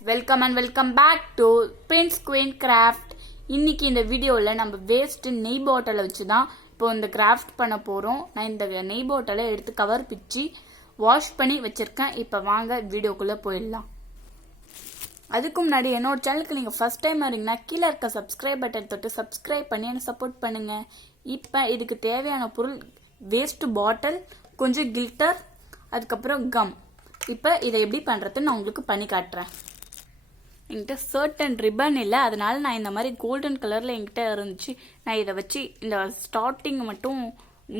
Welcome and welcome back to prince queen craft. இன்னைக்கு இந்த வீடியோவில் நம்ம வேஸ்ட் நெய் பாட்டிலை வச்சு தான் இப்போ இந்த கிராஃப்ட் பண்ண போகிறோம். நான் இந்த நெய் பாட்டிலை எடுத்து கவர் பிச்சு வாஷ் பண்ணி வச்சுருக்கேன். இப்போ வாங்க வீடியோக்குள்ளே போயிடலாம். அதுக்கு முன்னாடி என்னோட சேனலுக்கு நீங்கள் ஃபர்ஸ்ட் டைம் வரீங்கன்னா கீழே இருக்க சப்ஸ்கிரைப் பட்டன் தொட்டு சப்ஸ்கிரைப் பண்ணி எனக்கு சப்போர்ட் பண்ணுங்கள். இப்போ இதுக்கு தேவையான பொருள் வேஸ்ட் பாட்டில், கொஞ்சம் கில்டர், அதுக்கப்புறம் கம். இப்போ இதை எப்படி பண்ணுறதுன்னு நான் உங்களுக்கு பண்ணி காட்டுறேன். என்கிட்ட சர்டன் ரிப்பன் இல்லை, அதனால நான் இந்த மாதிரி கோல்டன் கலரில் என்கிட்ட இருந்துச்சு. நான் இதை வச்சு இந்த ஸ்டார்டிங் மட்டும்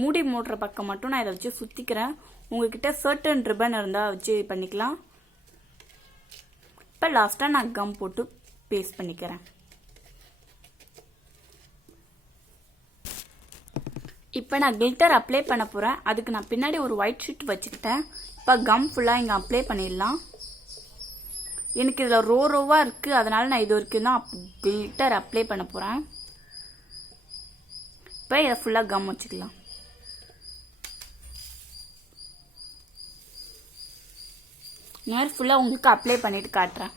மூடி மூடுற பக்கம் மட்டும் நான் இதை வச்சு சுற்றிக்கிறேன். உங்ககிட்ட சர்டன் ரிப்பன் இருந்தால் வச்சு பண்ணிக்கலாம். இப்போ லாஸ்ட்டாக நான் கம் போட்டு பேஸ்ட் பண்ணிக்கிறேன். இப்போ நான் கில்டர் அப்ளை பண்ண போகிறேன். அதுக்கு நான் பின்னாடி ஒரு ஒயிட் ஷீட் வச்சுக்கிட்டேன். இப்போ கம் ஃபுல்லாக இங்கே அப்ளை பண்ணிடலாம். எனக்கு இதில் ரோவாக இருக்குது, அதனால நான் இது வரைக்கும் தான் கில்டர் அப்ளை பண்ண போகிறேன். இப்போ இதை ஃபுல்லாக கம் வச்சுக்கலாம். இந்த மாதிரி ஃபுல்லாக உங்களுக்கு அப்ளை பண்ணிட்டு காட்டுறேன்.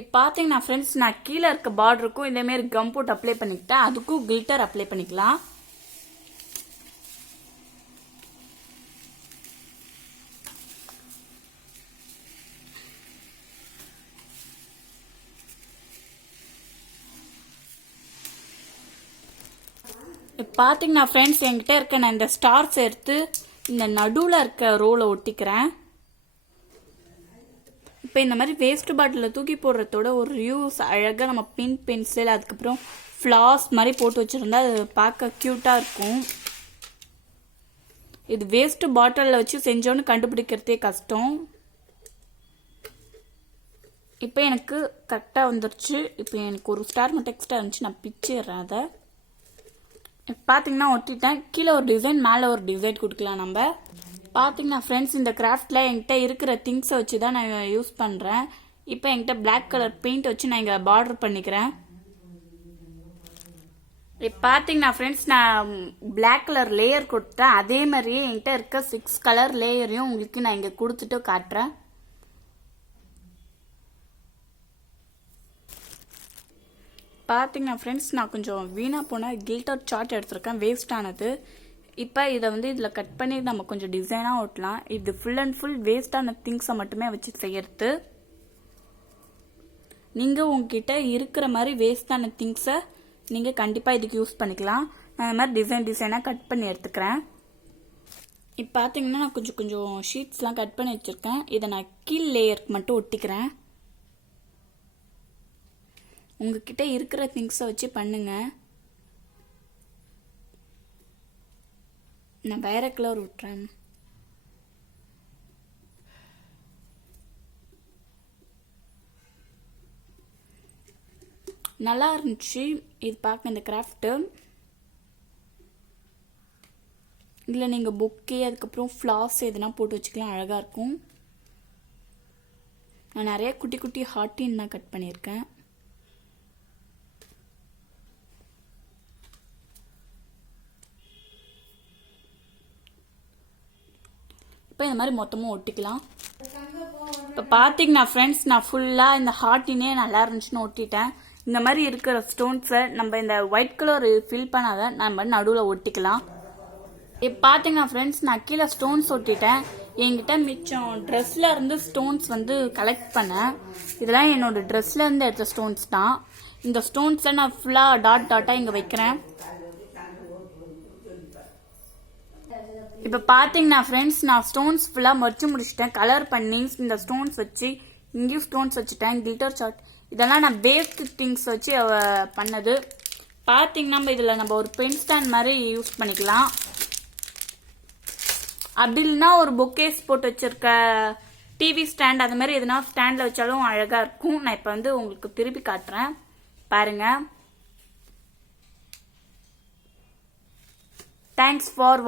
இப்போ பார்த்தீங்கன்னா ஃப்ரெண்ட்ஸ், நான் கீழே இருக்க பார்டருக்கும் இதேமாரி கம் போட்டு அப்ளை பண்ணிக்கிட்டேன். அதுக்கும் கில்டர் அப்ளை பண்ணிக்கலாம். பார்த்தீங்கன்னா ஃப்ரெண்ட்ஸ், என்கிட்ட இருக்க நான் இந்த ஸ்டார்ஸ் எடுத்து இந்த நடுவில் இருக்க ரோலை ஒட்டிக்கிறேன். இப்போ இந்த மாதிரி வேஸ்ட் பாட்டிலில் தூக்கி போடுறதோட ஒரு யூஸ் அழகாக நம்ம பென்சில் அதுக்கப்புறம் ஃப்ளாஸ் மாதிரி போட்டு வச்சுருந்தா அது பார்க்க க்யூட்டாக இருக்கும். இது வேஸ்ட் பாட்டிலில் வச்சு செஞ்சோன்னு கண்டுபிடிக்கிறதே கஷ்டம். இப்போ எனக்கு கரெக்டாக வந்துருச்சு. இப்போ எனக்கு ஒரு ஸ்டார் மட்டும் எக்ஸ்ட்ரா இருந்துச்சு, நான் பிச்சிடுறேன். அதை பார்த்தீங்கன்னா ஒட்டிட்டேன். கீழே ஒரு டிசைன், மேலே ஒரு டிசைன் கொடுக்கலாம் நம்ம. பார்த்தீங்கன்னா ஃப்ரெண்ட்ஸ், இந்த கிராஃப்டில் என்கிட்ட இருக்கிற திங்ஸை வச்சு தான் நான் யூஸ் பண்ணுறேன். இப்போ என்கிட்ட பிளாக் கலர் பெயிண்ட் வச்சு நான் இங்கே பார்டர் பண்ணிக்கிறேன். இப்போ பார்த்தீங்கன்னா ஃப்ரெண்ட்ஸ், நான் பிளாக் கலர் லேயர் கொடுத்தேன். அதே மாதிரியே என்கிட்ட இருக்க 6 கலர் லேயரையும் உங்களுக்கு நான் இங்கே கொடுத்துட்டு காட்டுறேன். பார்த்தீங்கன்னா ஃப்ரெண்ட்ஸ், நான் கொஞ்சம் வீணாக போன கில்டர் சார்ட் எடுத்திருக்கேன், வேஸ்ட் ஆனது. இப்போ இதை இதில் கட் பண்ணி நம்ம கொஞ்சம் டிசைனாக ஓட்டலாம். இது ஃபுல் அண்ட் ஃபுல் வேஸ்டான திங்ஸை மட்டுமே வச்சு செய்யறது. நீங்கள் உங்ககிட்ட இருக்கிற மாதிரி வேஸ்டான திங்ஸை நீங்கள் கண்டிப்பாக இதுக்கு யூஸ் பண்ணிக்கலாம். நான் இந்த மாதிரி டிசைனாக கட் பண்ணி எடுத்துக்கிறேன். இப்போ பார்த்தீங்கன்னா நான் கொஞ்சம் ஷீட்ஸ்லாம் கட் பண்ணி வச்சுருக்கேன். இதை நான் கீழ் லேயருக்கு மட்டும் ஒட்டிக்கிறேன். உங்ககிட்ட இருக்கிற திங்ஸை வச்சு பண்ணுங்க. நான் வேற கலர் விட்டுறேன். நல்லா இருந்துச்சு இது பார்க்க இந்த கிராஃப்ட்டு. இதில் நீங்கள் பொக்கே அதுக்கப்புறம் ஃப்ளாஸ் எதுனா போட்டு வச்சுக்கலாம், அழகாக இருக்கும். நான் நிறைய குட்டி குட்டி ஹார்ட்டின் தான் கட் பண்ணியிருக்கேன். இப்போ இந்த மாதிரி மொத்தமாக ஒட்டிக்கலாம். இப்போ பார்த்தீங்கன்னா ஃப்ரெண்ட்ஸ், நான் ஃபுல்லாக இந்த ஹார்ட்டினே நல்லா இருந்துச்சுன்னு ஒட்டிட்டேன். இந்த மாதிரி இருக்கிற ஸ்டோன்ஸை நம்ம இந்த ஒயிட் கலர் ஃபில் பண்ணாத நம்ம நடுவில் ஒட்டிக்கலாம். இப்போ பார்த்தீங்கன்னா ஃப்ரெண்ட்ஸ், நான் கீழே ஸ்டோன்ஸ் ஒட்டிட்டேன். என்கிட்ட மிச்சம் ட்ரெஸ்ல இருந்து ஸ்டோன்ஸ் கலெக்ட் பண்ணேன். இதெல்லாம் என்னோட ட்ரெஸ்ல இருந்து எடுத்த ஸ்டோன்ஸ் தான். இந்த ஸ்டோன்ஸை நான் ஃபுல்லாக டாட்டாக இங்கே வைக்கிறேன். இப்போ பார்த்தீங்கன்னா ஃப்ரெண்ட்ஸ், நான் ஸ்டோன்ஸ் ஃபுல்லாக மறைச்சு முடிச்சிட்டேன். கலர் பண்ணி இந்த ஸ்டோன்ஸ் வச்சு இங்கேயும் ஸ்டோன்ஸ் வச்சுட்டேன். கில்டர் சார்ட் இதெல்லாம் நான் வேஸ்ட் திங்ஸ் வச்சு பண்ணது. பார்த்தீங்கன்னா இதில் நம்ம ஒரு பென் ஸ்டாண்ட் மாதிரி யூஸ் பண்ணிக்கலாம். அப்படி இல்லைன்னா ஒரு பொக்கேஸ் போட்டு வச்சிருக்க டிவி ஸ்டாண்ட், அது மாதிரி எதுனா ஸ்டாண்டில் வச்சாலும் அழகாக இருக்கும். நான் இப்போ உங்களுக்கு திருப்பி காட்டுறேன் பாருங்க. Thanks for